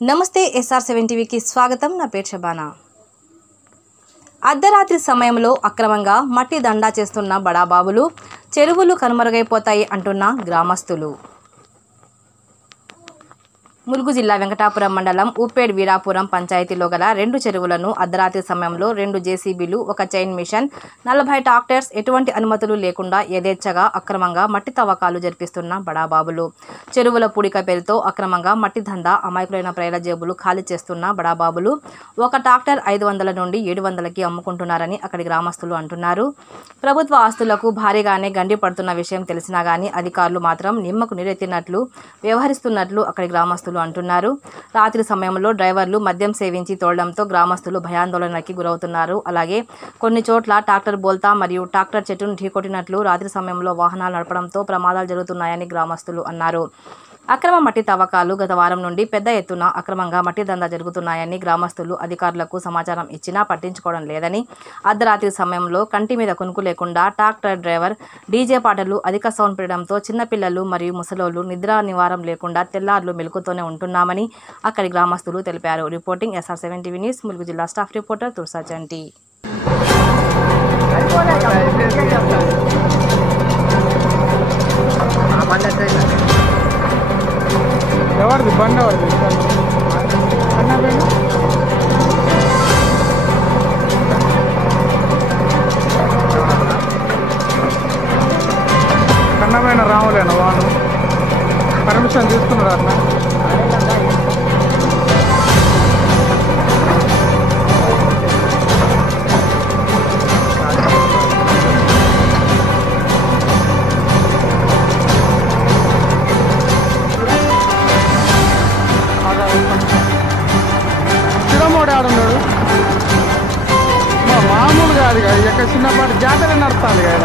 నమస్తే SR7 టీవీకి స్వాగతం. నా పేరు షబానా. అర్ధరాత్రి సమయంలో అక్రమంగా మట్టి దండా చేస్తున్న బడాబాబులు, చెరువులు కనుమరుగైపోతాయి అంటున్న గ్రామస్తులు. ములుగు జిల్లా వెంకటాపురం మండలం ఉప్పేడ్ వీరాపురం పంచాయతీలో గల 2 చెరువులను అర్ధరాత్రి సమయంలో 2 జేసీబీలు, ఒక చైన్ మిషన్, 40 ట్రాక్టర్స్ ఎటువంటి అనుమతులు లేకుండా యథేచ్ఛగా అక్రమంగా మట్టి తవ్వకాలు జరిపిస్తున్న బడాబాబులు, చెరువుల పూడిక పేరుతో అక్రమంగా మట్టి దందా, అమాయకులైన ప్రజల జేబులు ఖాళీ చేస్తున్న బడాబాబులు ఒక ట్రాక్టర్ 500 నుండి 700కి అమ్ముకుంటున్నారని అక్కడి గ్రామస్తులు అంటున్నారు. ప్రభుత్వ ఆస్తులకు భారీగానే గండి పడుతున్న విషయం తెలిసినా గానీ అధికారులు మాత్రం నిమ్మకు నీరెత్తినట్లు వ్యవహరిస్తున్నట్లు అక్కడి గ్రామస్తులు అంటున్నారు. రాత్రి సమయంలో డ్రైవర్లు మద్యం సేవించి తోలడంతో గ్రామస్తులు భయాందోళనకి గురవుతున్నారు. అలాగే కొన్ని చోట్ల ట్రాక్టర్ బోల్తా మరియు ట్రాక్టర్ చెట్టును ఢీకొట్టినట్లు రాత్రి సమయంలో వాహనాలు నడపడంతో ప్రమాదాలు జరుగుతున్నాయని గ్రామస్తులు అన్నారు. అక్రమ మట్టి తవ్వకాలు గత వారం నుండి పెద్ద ఎత్తున అక్రమంగా మట్టి దందా జరుగుతున్నాయని గ్రామస్తులు అధికారులకు సమాచారం ఇచ్చినా పట్టించుకోవడం లేదని, అర్ధరాత్రి సమయంలో కంటి మీద కునుకు లేకుండా ట్రాక్టర్ డ్రైవర్ డీజే పాటలు, అధిక సౌండ్ పెరగడంతో చిన్నపిల్లలు మరియు ముసలోళ్లు నిద్ర నివారం లేకుండా తెల్లార్లు మెలకుతోనే ఉంటున్నామని అక్కడి గ్రామస్తులు తెలిపారు. Reporting SR7 TV news, Mulugu జిల్లా స్టాఫ్ రిపోర్టర్ తుర్సా చంటి. ఎవరిది బండి ఎవరిది కన్నమైన రాములేనా వాళ్ళు పర్మిషన్ తీసుకున్నారు అట్లా ఆడున్నాడు మామూలుగా అది ఎక్కడ చిన్నపాటి జాతర నడుస్తుంది కదా